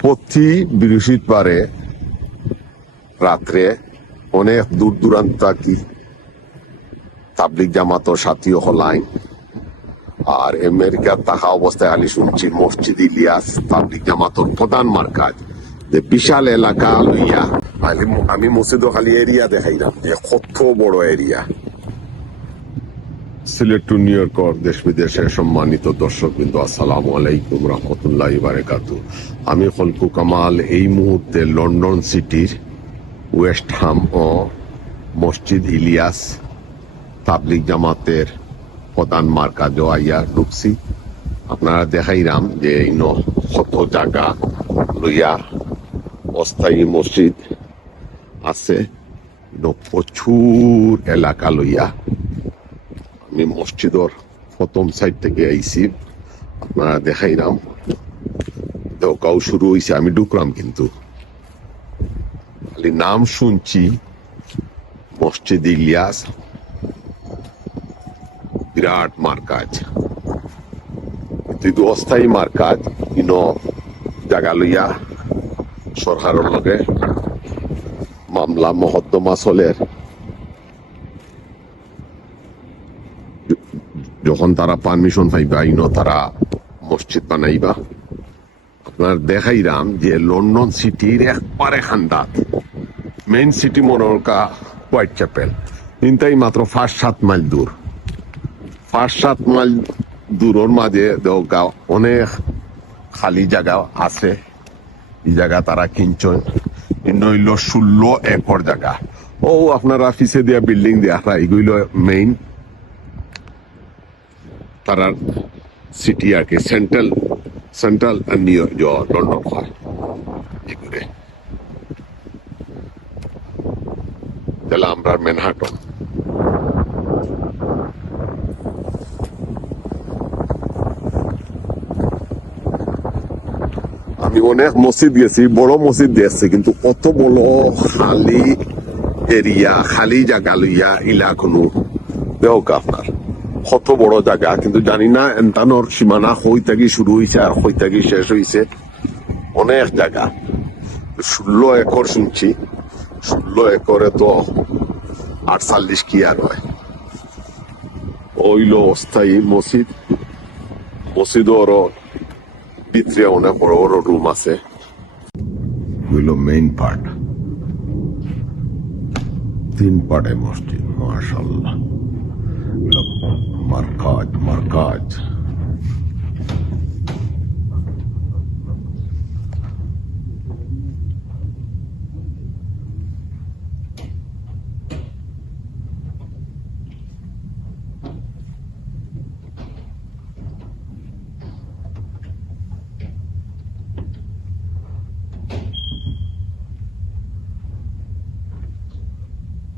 প্রতি বৃহস্পতিবারে রাত্রে অনেক দূর দূরান্ত কি তাবলিক জামাতর সাথী হলাইন আর আমেরিকার থাকা অবস্থায় আলি শুনছি, মসজিদ ইলিয়াস তাবলিক জামাতর প্রধান মার্কাজ। যে বিশাল এলাকা লইয়া আমি মসজিদ খালি এরিয়া দেখাইলাম, যে কত বড় area. Sylhet to New York দেশ বিদেশের সম্মানিত দর্শক বিন্দু আসসালাম আলাইকুম রহমতুল্লাহ বারেকাতু। আমি হলকু কামাল, এই মুহূর্তে লন্ডন সিটির ওয়েস্ট হাম ও মসজিদ ইলিয়াস তাবলিক জামাতের প্রধান মার্কাজ আইয়া ঢুকছি। আপনারা দেখাইরাম যে ইন কত জায়গা লইয়া অস্থায়ী মসজিদ আছে। প্রচুর এলাকা লইয়া আমি মসজিদর প্রথম সাইড থেকে আইছি আপনারা দেখাইলাম দেওকাও শুরু হয়েছে আমি ঢুকলাম কিন্তু। খালি নাম শুনছি মসজিদ ইলিয়াস। বিরাট মার্কাজ। কিন্তু অস্থায়ী মার্কাজ, ইন জাগা লইয়া সরকারের লগে মামলা মহদ্দমা চলের যখন তারা পারমিশন পাইবা ইনো তারা মসজিদ বানাইবা। আপনার দেখাইরাম যে লন্ডন সিটির একবারে খান্দাত। মেইন সিটি মনোরকা হোয়াইট চ্যাপেল তিনটাই মাত্র ফার্স্ট সাত মাইল দূর। ফার্স্ট সাত মাইল দূরের মাঝে দেওগা অনেক খালি জায়গা আছে। এই জায়গা তারা কিনছেন। নইল ষোলো একর জায়গা। ও, আপনারা পিছে দিয়া বিল্ডিং দিয়া, এগুলো মেইন তারা সিটি আর কি সেন্ট্রাল সেন্ট্রাল নিউ লন্ডন হয় আমরা ম্যানহাটন আমি অনেক মসজিদ গেছি, বড় মসজিদ দেখছি কিন্তু অত বড় খালি এরিয়া, খালি জায়গা লইয়া ইলা কোনো দেওক আপনার। কত বড় জায়গা, কিন্তু জানি না এন্তানোর সীমানা হই থাকি শুরু হয়েছে আর হই থাকি শেষ হয়েছে অনেক জায়গা। ষোলো একর শুনছি, ষোলো একরে তো আটচল্লিশ কি আর হয়। ওইল অস্থায়ী মসজিদ মসজিদর ভিতরে অনেক বড় বড় রুম আছে। হইল মেইন পার্ট তিন পার্টে মসজিদ মাশাল্লাহ মার্কাজ মার্কাজ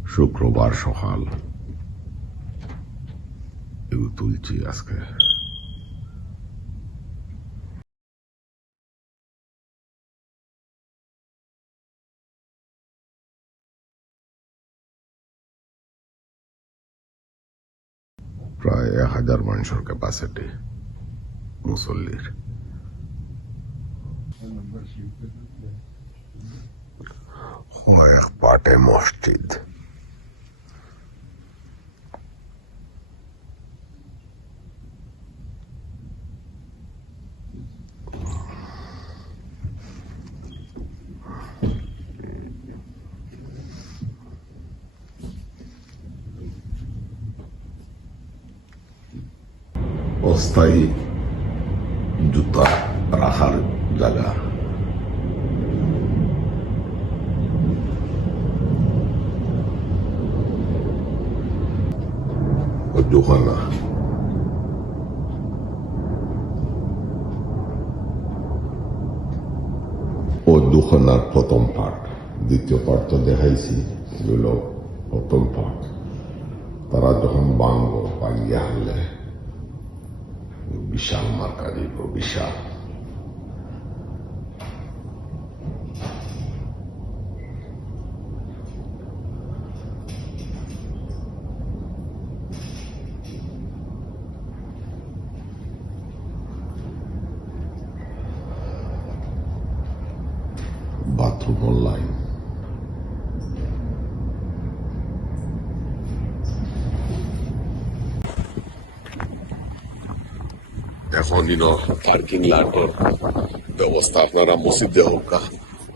শুক্রবার সকাল এগুলো তুলছি আজকে। প্রায় এক হাজার মানুষের ক্যাপাসিটি মুসল্লির। কয়েক পাটে মসজিদ। অস্থায়ী জুতা রাখার জায়গা। ও দোকানার প্রথম পার্ট দ্বিতীয় পার্ট তো দেখাইছি প্রথম পার্ট তারা যখন বাঙ্গ বাঙ্গিয়া হারলে বিশাল মার্কা দিব বিশাল এখন ইনো পার্কিং লাটের ব্যবস্থা আপনারা মসজিদে হোক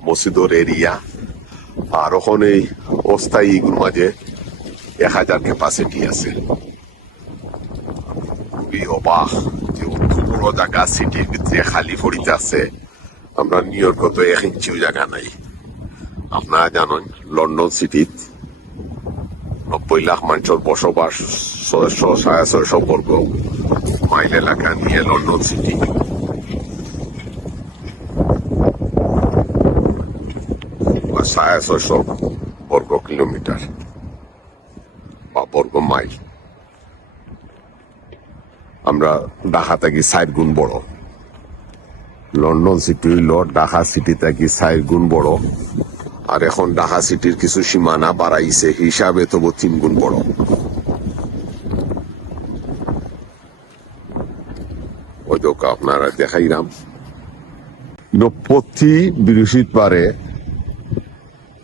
মসজিদের এরিয়া আর ওখানে অস্থায়ী এগুলোর মাঝে এক হাজার ক্যাপাসিটি আছে। খুবই অবাক যে বড় জায়গা সিটির ভিতরে খালি পড়িতে আছে। আমরা নিউ ইয়র্ক তো এক ইঞ্চিও জায়গা নাই। আপনারা জানেন লন্ডন সিটিত নব্বই লাখ মানুষের বসবাস, ছয়শো, সাড়ে ছয়শো বর্গ। মাইল এলাকা নিয়ে লন্ডন সিটি। সাড়ে ছয়শো বর্গ কিলোমিটার বা বর্গ মাইল। আমরা ঢাকা থেকে ষাট গুণ বড়। লন্ডন সিটি হইল ঢাকা সিটি থেকে ষাট গুণ বড়। আর এখন ঢাকা সিটির কিছু সীমানা বাড়াইছে হিসাবে তবু তিন গুণ বড়। তো আপনারা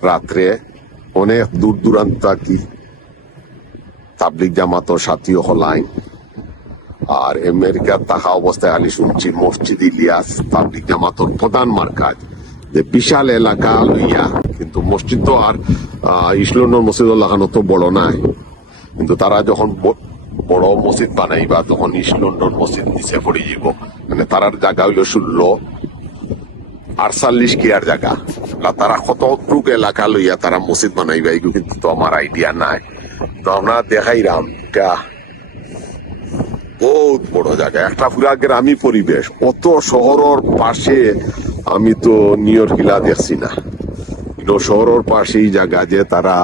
রাত্রে অনেক দূর দূরান্ত কি তাবলিক জামাত আর থাকা অবস্থায় আমি শুনছি মসজিদ ইলিয়াস তাবলিক জামাতর প্রধান মার্কাজ যে বিশাল এলাকা লইয়া কিন্তু মসজিদ তো আর ইসলন্ডন মসজিদ লাগানো তো বড় নাই কিন্তু তারা যখন বড় মসজিদ বানাইবা, তখন ইস্ট লন্ডন মসজিদ নিচে পড়ে যাব মানে তারার জায়গা হইল ষোলো, আটচল্লিশ কিয়ার জায়গা। তারা কতটুক এলাকা লইয়া তারা মসজিদ বানাইবা এগুলো কিন্তু তো আমার আইডিয়া নাই। তো আমরা দেখাইলাম কা বহুত বড় জায়গা। একটা পুরা গ্রামী পরিবেশ। অত শহরের পাশে আমি তো নিউ ইয়র্ক কিলা দেখছি না। শহরের পাশেই জায়গা যে তারা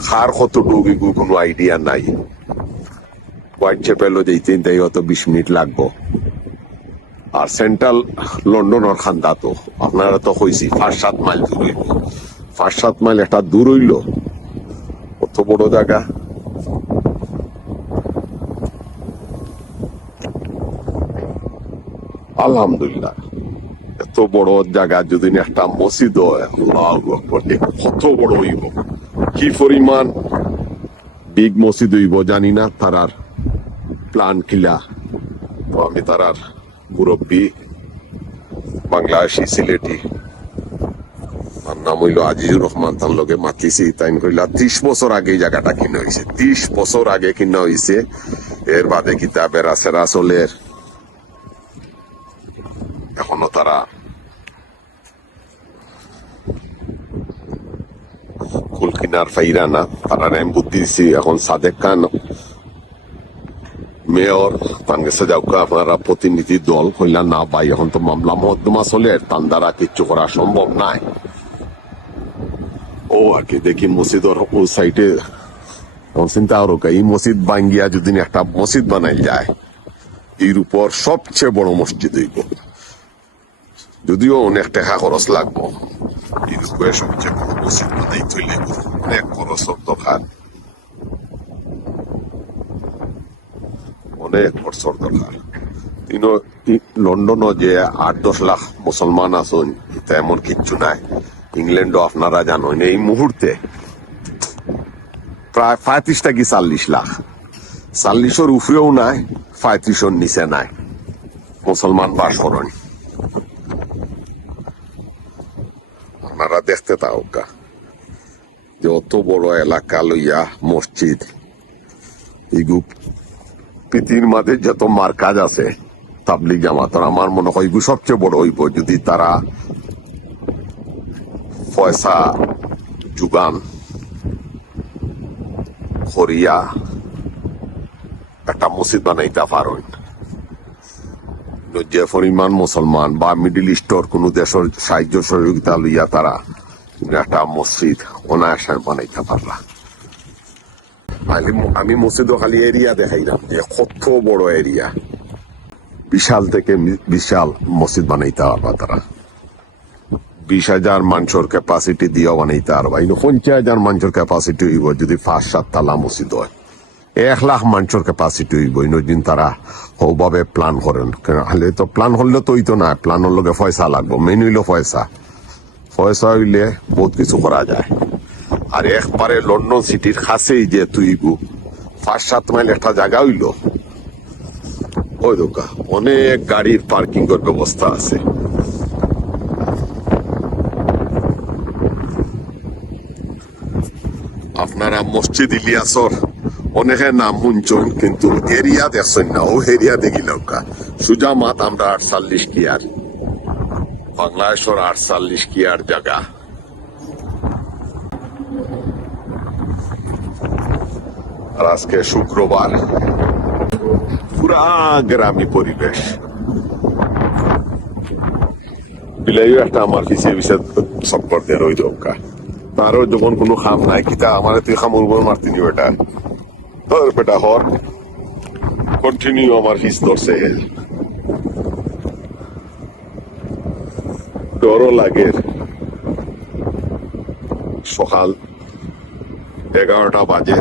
খার কত এগুলো কোনো আইডিয়া নাই হোয়াইট চ্যাপেলও যেতে তাই হয়তো বিশ মিনিট লাগবো আর সেন্ট্রাল লন্ডনের খান্দা তো আপনারা তো কইছি পাঁচ সাত মাইল দূর হইল পাঁচ সাত মাইল একটা দূর হইল কত বড় জায়গা আলহামদুলিল্লাহ এত বড় জায়গা যদি একটা মসজিদ হয় কত বড় হইব কি পরিমাণ বিগ মসজিদ হইব জানি না, তারার প্লান কিলা তো আমি তারার মুরব্বী, বাংলাদেশি সিলেটি। তার নাম হইল আজিজুর রহমান, তার লগে মাতিছি। তাই কইলা, ত্রিশ বছর আগে জায়গাটা কিনা হয়েছে ত্রিশ বছর আগে কিনা হয়েছে এর বাদে কিতাবের সেরা চলের এখনও তারা দিছি এখন সাদেক খান মেয়র তান গেছে যাও আপনারা প্রতিনিধি দল হইলা না ভাই এখন তো মামলা মহদ্দমা চলে তান দ্বারা কিচ্ছু করা সম্ভব নাই ও আর কি দেখি মসজিদর ও সাইডে এখন চিন্তা করো এই মসজিদ বাঙ্গিয়া যদি একটা মসজিদ বানাই যায় এর উপর সবচেয়ে বড় মসজিদ হইব যদিও অনেক টাকা খরচ লাগবো উপরে সবচেয়ে বড় মসজিদ বানাই তৈলে অনেক খরচের দরকার অনেক খরচর দরকার কিন্তু লন্ডনও যে আট দশ লাখ মুসলমান আছেন, এটা এমন কিচ্ছু নাই। ইংল্যান্ডও আপনারা জানেন, এই মুহূর্তে প্রায় পঁয়ত্রিশটা কি চল্লিশ লাখ? চল্লিশের উপরেও নাই, পঁয়ত্রিশের নিচে নাই। মুসলমান বাস করেন আপনারা দেখতে তাও কা যে অত বড় এলাকা লইয়া মসজিদ পৃথিবীর মাঝে যত মার্কাজ আছে, তাবলিগ জামাতর আমার মনে হয় সবচেয়ে বড় হইব। যদি তারা পয়সা যোগান করিয়া একটা মসজিদ বানাইতে পারেন। যে পরিমাণ মুসলমান বা মিডিল ইস্টর কোন দেশের সাহায্য সহযোগিতা লইয়া তারা একটা মসজিদ অনায়াসে বানাইতে পারলা। আমি- আমি মসজিদ খালি এরিয়া দেখাইলাম যে কত বড় এরিয়া। বিশাল থেকে বিশাল মসজিদ বানাইতে পারবা তারা। বিশ হাজার মানুষের ক্যাপাসিটি দিয়ে বানাইতে পারবা। কিন্তু পঞ্চাশ হাজার মানুষের ক্যাপাসিটি হইব যদি পাঁচ সাত তালা মসজিদ হয়। এক লাখ মানুষের ক্যাপাসিটি হইব। ইনদিন তারা হৌভাবে প্ল্যান করেন। হলে তো প্ল্যান হলে তো হইতো না। প্ল্যানের লগে পয়সা লাগবো। মেন হইল পয়সা। পয়সা হইলে বহুত কিছু করা যায়। আর একবারে লন্ডন সিটির কাছেই যে তুই পাঁচ সাত মাইল একটা জায়গা হইল। ওই দোকা, অনেক গাড়ির পার্কিং এর ব্যবস্থা আছে। আপনারা মসজিদ ইলিয়াসর, অনেকে নাম শুনছেন, কিন্তু এরিয়া দেখছেন না। ও এরিয়া দেখি নৌকা সুজা মাত আমরা আটচল্লিশ কিয়ার বাংলাদেশের আটচল্লিশ কিয়ার জায়গা আর আজকে শুক্রবার। পুরা গ্রামী পরিবেশ। বিলাইও একটা আমার পিছিয়ে পিছিয়ে চক্কর দিয়ে রই দৌকা। তারও যখন কোনো খাম নাই, কিতা আমার তুই খামুর বল মারতিনি বেটা। ধর বেটা, হর। কন্টিনিউ আমার ফিস ধরছে। ডরও লাগে। সকাল এগারোটা বাজে।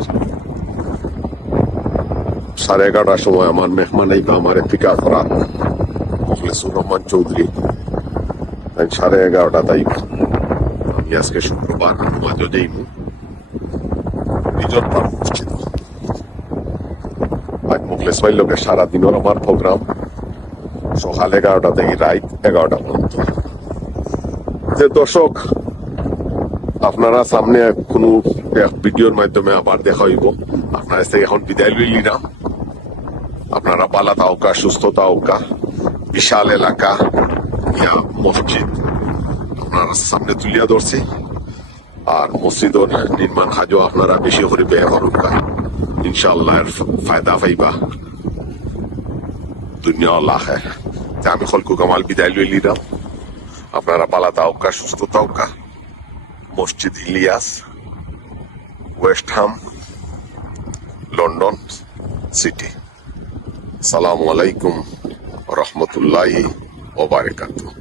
সাড়ে এগারোটার সময় আমার মেহমান আইবা আমার পিক করা। রহমান চৌধুরী। সাড়ে এগারোটা তাই আমি আজকে শুক্রবার মাঝে যাইমু নিজের পার আজ মুখলেস ভাই লোকে সারাদিনের আমার প্রোগ্রাম। সকাল এগারোটা থেকে রাত এগারোটা পর্যন্ত। যে দর্শক, আপনারা সামনে কোনো ভিডিওর মাধ্যমে আবার দেখা হইব। আপনার থেকে এখন বিদায় লই নিলাম আপনারা পালা তাওকা, সুস্থ তাওকা, বিশাল এলাকা ইয়া মসজিদ, আপনারা সামনে তুলিয়া ধরছি। আর মসজিদর নির্মাণ কাজও আপনারা বেশি করে ব্যয় করুন ইনশাআল্লাহ এর ফায়দা পাইবা। দুনিয়া আল্লাহ আমি খলকু কামাল বিদায় লই নিলাম আপনারা পালা তাওকা, সুস্থ তাওকা। মসজিদ ইলিয়াস, ওয়েস্ট হাম, লন্ডন সিটি। সালামু আলাইকুম রহমতুল্লাহ ওবারাকাতুহ